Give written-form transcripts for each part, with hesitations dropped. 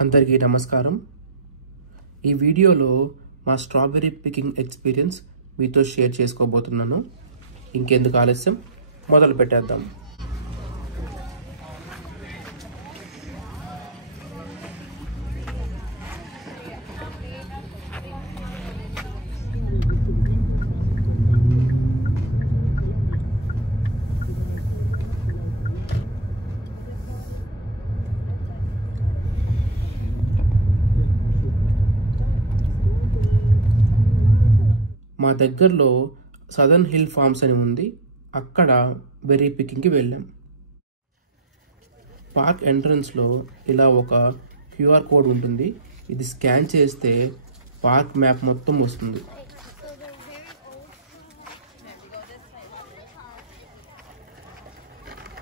అందరికీ నమస్కారం. ఈ వీడియోలో మా స్ట్రాబెర్రీ పికింగ్ ఎక్స్పీరియన్స్ మీతో షేర్ చేసుకోబోతున్నాను. ఇంకెందుకు ఆలస్యం, మొదలు పెట్టేద్దాం. మా దగ్గరలో సదర్న్ హిల్ ఫార్మ్స్ అని ఉంది. అక్కడ బెర్రీ పికింగ్కి వెళ్ళాం. పార్క్ ఎంట్రన్స్లో ఇలా ఒక క్యూఆర్ కోడ్ ఉంటుంది. ఇది స్కాన్ చేస్తే పార్క్ మ్యాప్ మొత్తం వస్తుంది.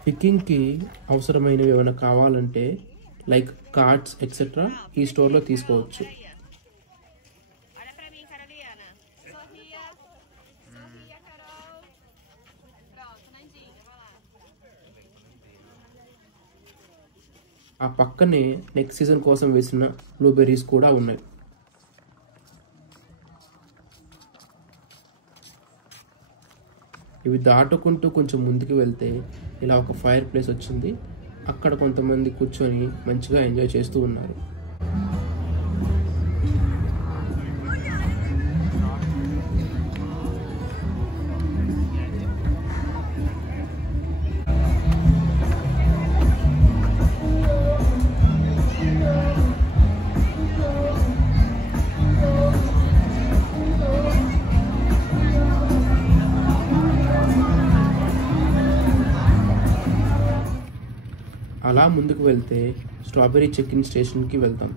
పికింగ్కి అవసరమైనవి ఏమైనా కావాలంటే లైక్ కార్డ్స్ ఎక్సెట్రా ఈ స్టోర్లో తీసుకోవచ్చు. ఆ పక్కనే నెక్స్ట్ సీజన్ కోసం వేసిన బ్లూబెర్రీస్ కూడా ఉన్నాయి. ఇవి దాటుకుంటూ కొంచెం ముందుకు వెళ్తే ఇలా ఒక ఫైర్ ప్లేస్ వచ్చింది. అక్కడ కొంతమంది కూర్చొని మంచిగా ఎంజాయ్ చేస్తూ ఉన్నారు. అలా ముందుకు వెళ్తే స్ట్రాబెర్రీ చెక్-ఇన్ స్టేషన్కి వెళ్తాం.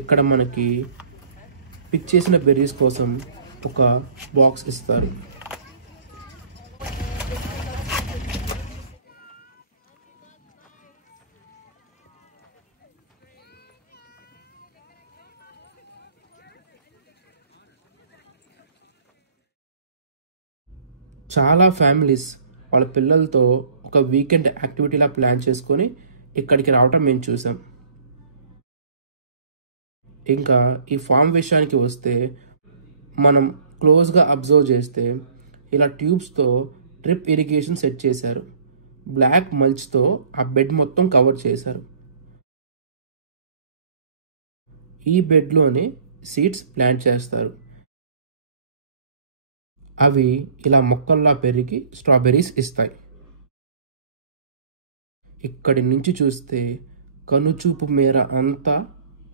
ఇక్కడ మనకి పిక్ చేసిన బెర్రీస్ కోసం ఒక బాక్స్ ఇస్తారు. చాలా ఫ్యామిలీస్ వాళ్ళ పిల్లలతో ఒక వీకెండ్ యాక్టివిటీలా ప్లాన్ చేసుకొని ఇక్కడికి రావటం మేము చూసాం. ఇంకా ఈ ఫామ్ విషయానికి వస్తే మనం క్లోజ్గా అబ్జర్వ్ చేస్తే ఇలా ట్యూబ్స్తో డ్రిప్ ఇరిగేషన్ సెట్ చేశారు. బ్లాక్ మల్చ్తో ఆ బెడ్ మొత్తం కవర్ చేశారు. ఈ బెడ్లోనే సీడ్స్ ప్లాంట్ చేస్తారు. అవి ఇలా మొక్కల్లా పెరిగి స్ట్రాబెర్రీస్ ఇస్తాయి. ఇక్కడి నుంచి చూస్తే కనుచూపు మేర అంతా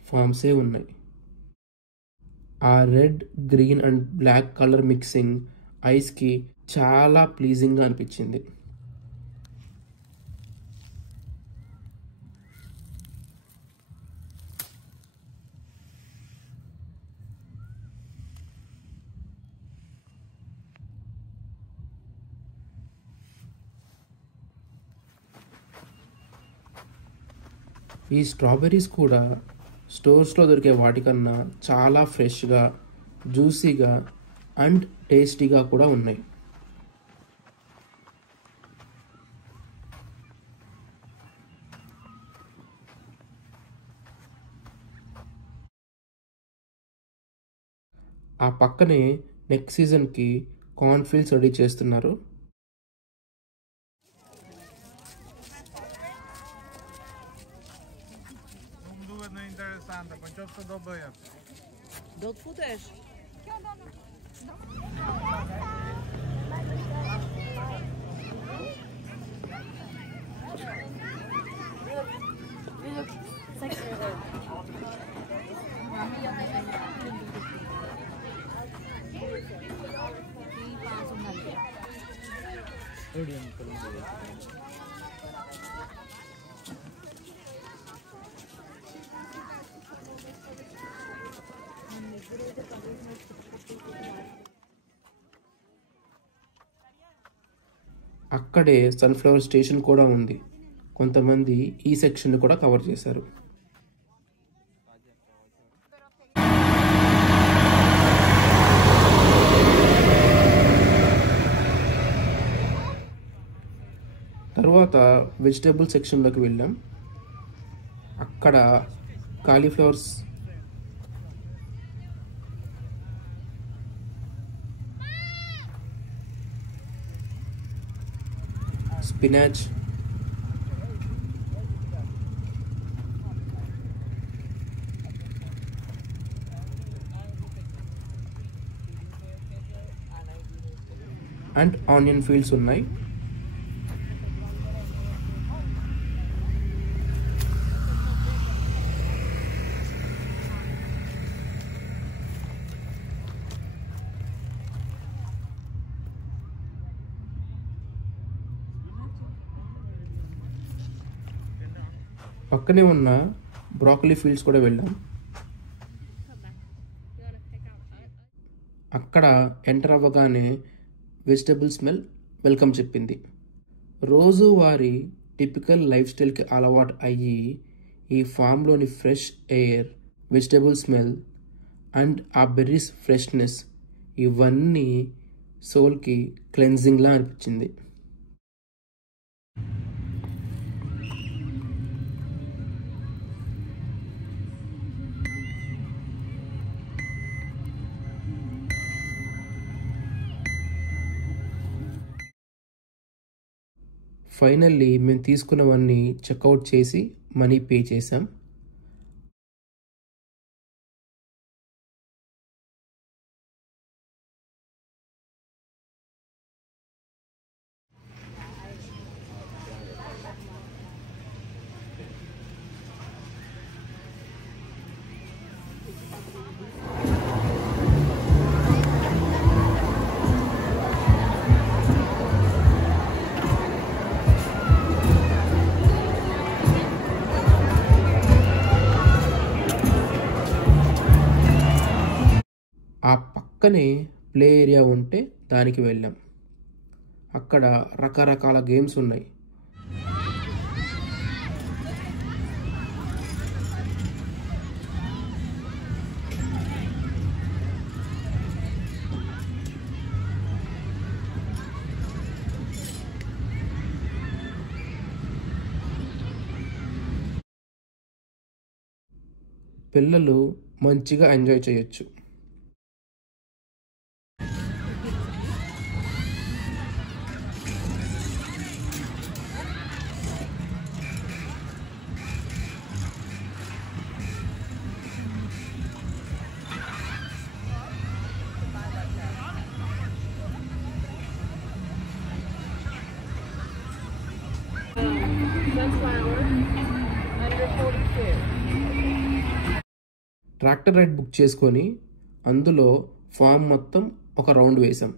ఫామ్సే ఉన్నాయి. ఆ red, green and black colour mixing ఐస్కి చాలా ప్లీజింగ్గా అనిపించింది. ఈ స్ట్రాబెర్రీస్ కూడా స్టోర్స్లో దొరికే వాటికన్నా చాలా ఫ్రెష్గా, జ్యూసీగా అండ్ టేస్టీగా కూడా ఉన్నాయి. ఆ పక్కనే నెక్స్ట్ సీజన్కి కార్న్ఫీల్డ్స్ రెడీ చేస్తున్నారు. అక్కడే సన్ఫ్లవర్ స్టేషన్ కూడా ఉంది. కొంతమంది ఈ సెక్షన్ కూడా కవర్ చేశారు. తర్వాత వెజిటేబుల్ సెక్షన్లోకి వెళ్ళాం. అక్కడ cauliflowers, spinach, and onion fields ఉన్నాయి. పక్కనే ఉన్న బ్రాకలీ ఫీల్డ్స్ కూడా వెళ్ళాం. అక్కడ ఎంటర్ అవ్వగానే వెజిటబుల్ స్మెల్ వెల్కమ్ చెప్పింది. రోజువారీ టిపికల్ లైఫ్ స్టైల్కి అలవాటు అయ్యి ఈ ఫామ్లోని fresh air, vegetable smell and ఆ బెర్రీస్ ఫ్రెష్నెస్ ఇవన్నీ సోల్కి క్లెన్జింగ్లా అనిపించింది. ఫైనల్లీ మేము తీసుకున్నవన్నీ చెక్అవుట్ చేసి మనీ పే చేసాం. ఆ పక్కనే ప్లే ఏరియా ఉంటే దానికి వెళ్ళాం. అక్కడ రకరకాల గేమ్స్ ఉన్నాయి. పిల్లలు మంచిగా ఎంజాయ్ చేయొచ్చు. ట్రాక్టర్ రైడ్ బుక్ చేసుకొని అందులో ఫామ్ మొత్తం ఒక రౌండ్ వేసాం.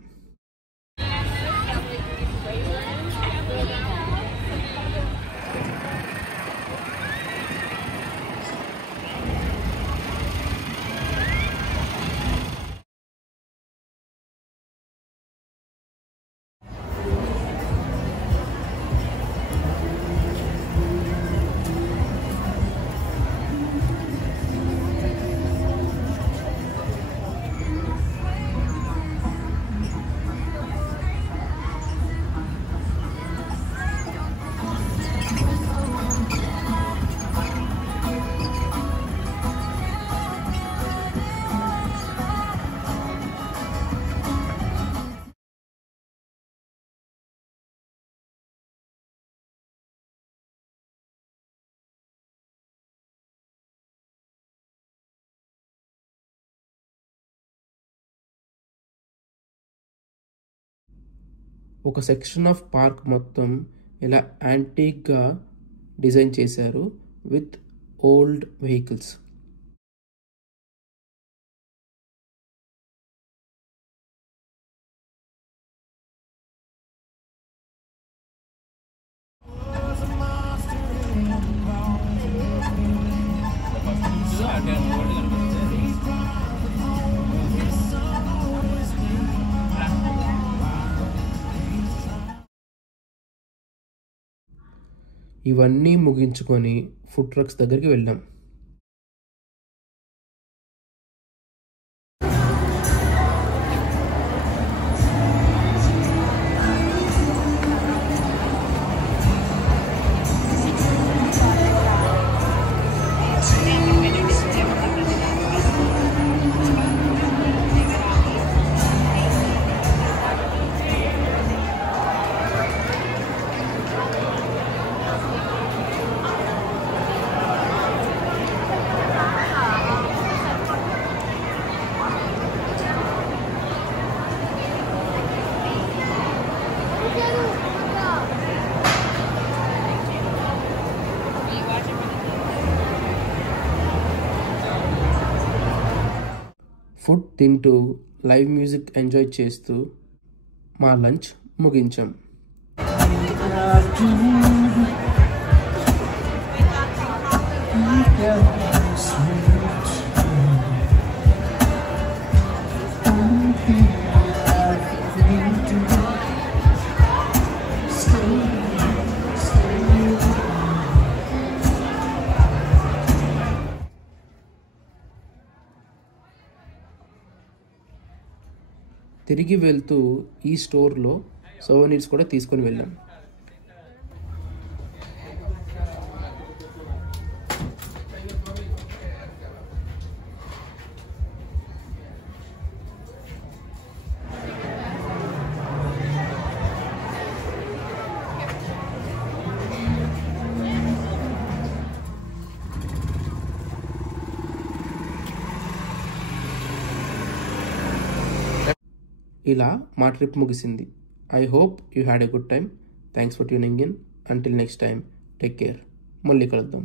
ఒక సెక్షన్ ఆఫ్ పార్క్ మొత్తం ఇలా యాంటీక్గా డిజైన్ చేశారు విత్ ఓల్డ్ వెహికల్స్. ఇవన్నీ ముగించుకొని ఫుడ్ ట్రక్స్ దగ్గరికి వెళ్ళాం. ఫుడ్ తింటూ లైవ్ మ్యూజిక్ ఎంజాయ్ చేస్తూ మా లంచ్ ముగించాం. తిరిగి వెళ్తూ ఈ స్టోర్లో సోవెనీర్స్ కూడా తీసుకొని వెళ్ళాం. ఇలా మా ట్రిప్ ముగిసింది. I hope you had a good time. Thanks for tuning in. Until next time, take care. మళ్ళీ కలుద్దాం.